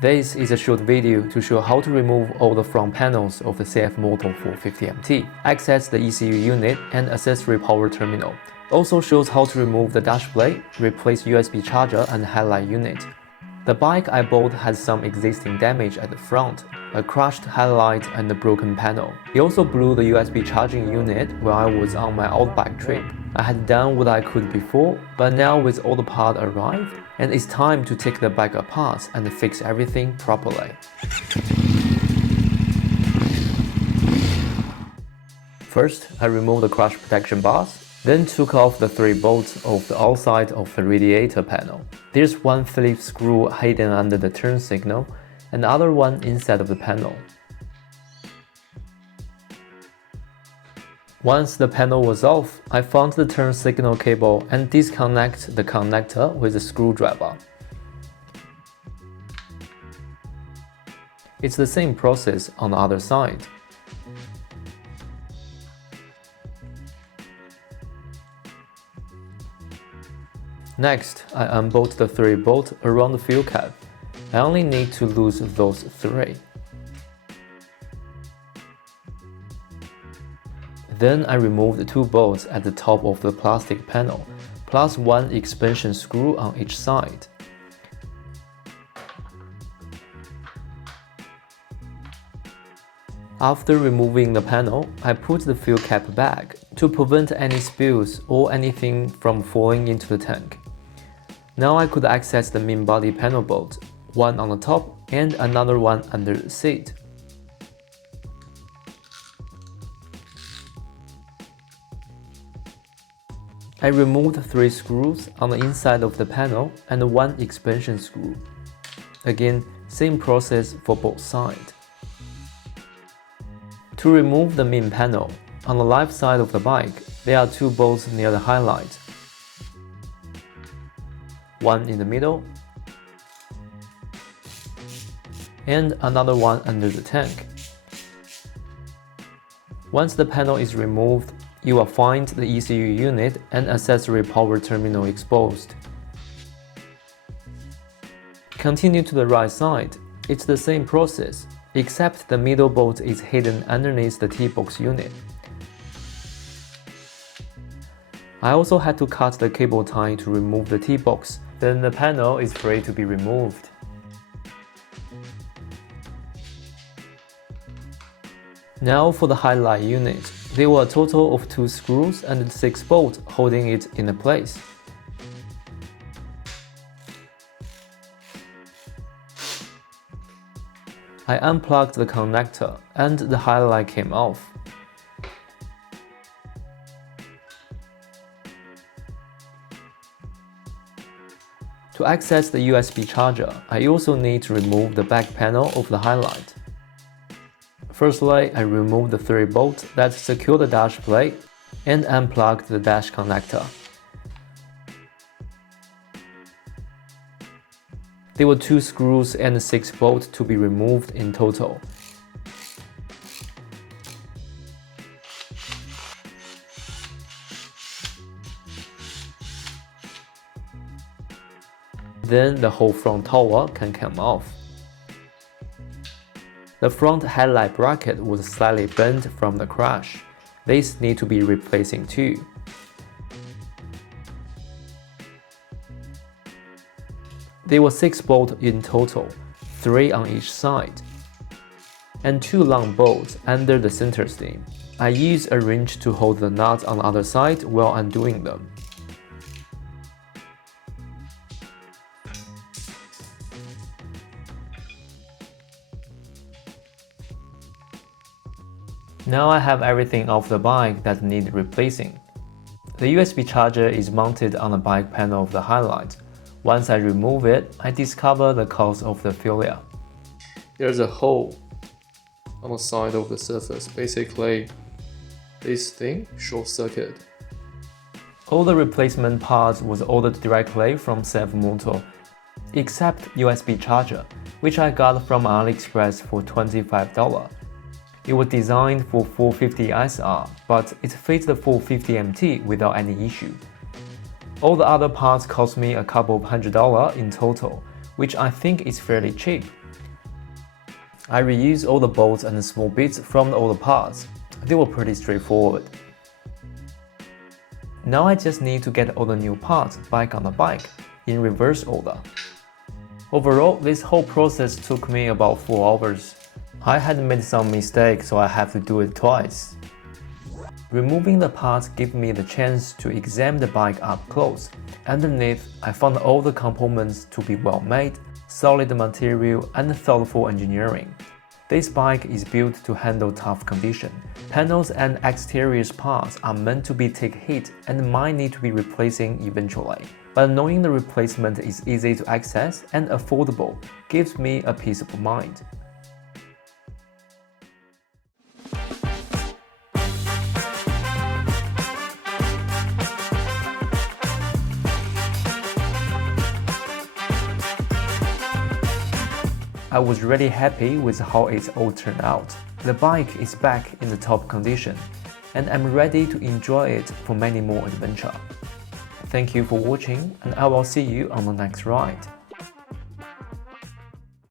This is a short video to show how to remove all the front panels of the CFMOTO 450MT, access the ECU unit and accessory power terminal. Also shows how to remove the dash plate, replace USB charger and headlight unit. The bike I bought has some existing damage at the front, a crushed headlight and a broken panel. It also blew the USB charging unit while I was on my Outback trip. I had done what I could before, but now with all the parts arrived, and it's time to take the bike apart and fix everything properly. First, I removed the crash protection bars, then took off the 3 bolts of the outside of the radiator panel. There's one Phillips screw hidden under the turn signal, and the other one inside of the panel. Once the panel was off, I found the turn signal cable and disconnect the connector with a screwdriver. It's the same process on the other side. Next, I unbolt the 3 bolts around the fuel cap. I only need to lose those 3. Then I remove the 2 bolts at the top of the plastic panel, plus 1 expansion screw on each side. After removing the panel, I put the fuel cap back to prevent any spills or anything from falling into the tank. Now I could access the main body panel bolt, one on the top and another one under the seat. I removed 3 screws on the inside of the panel and 1 expansion screw. Again, same process for both sides. To remove the main panel, on the left side of the bike, there are 2 bolts near the headlight. One in the middle, and another one under the tank. Once the panel is removed, you will find the ECU unit and accessory power terminal exposed. Continue to the right side. It's the same process, except the middle bolt is hidden underneath the T-box unit. I also had to cut the cable tie to remove the T-box, then the panel is free to be removed. Now for the headlight unit. There were a total of 2 screws and 6 bolts holding it in place. I unplugged the connector and the headlight came off. To access the USB charger, I also need to remove the back panel of the headlight. Firstly, I removed the 3 bolts that secure the dash plate and unplugged the dash connector. There were 2 screws and 6 bolts to be removed in total. Then the whole front tower can come off. The front headlight bracket was slightly bent from the crash. These need to be replacing too. There were 6 bolts in total, 3 on each side, and 2 long bolts under the center stem. I used a wrench to hold the nuts on the other side while undoing them. Now I have everything off the bike that needs replacing. The USB charger is mounted on the bike panel of the headlight. Once I remove it, I discover the cause of the failure. There's a hole on the side of the surface. Basically, this thing short-circuited. All the replacement parts was ordered directly from CFMOTO, except USB charger, which I got from AliExpress for $25. It was designed for 450 SR, but it fits the 450MT without any issue. All the other parts cost me a couple of $100 in total, which I think is fairly cheap. I reused all the bolts and small bits from the older parts. They were pretty straightforward. Now I just need to get all the new parts back on the bike, in reverse order. Overall, this whole process took me about 4 hours. I had made some mistakes, so I have to do it twice. Removing the parts gave me the chance to examine the bike up close. Underneath, I found all the components to be well made, solid material, and thoughtful engineering. This bike is built to handle tough conditions. Panels and exterior parts are meant to be take hit and might need to be replacing eventually. But knowing the replacement is easy to access and affordable gives me a peace of mind. I was really happy with how it all turned out. The bike is back in the top condition, and I'm ready to enjoy it for many more adventures. Thank you for watching, and I will see you on the next ride.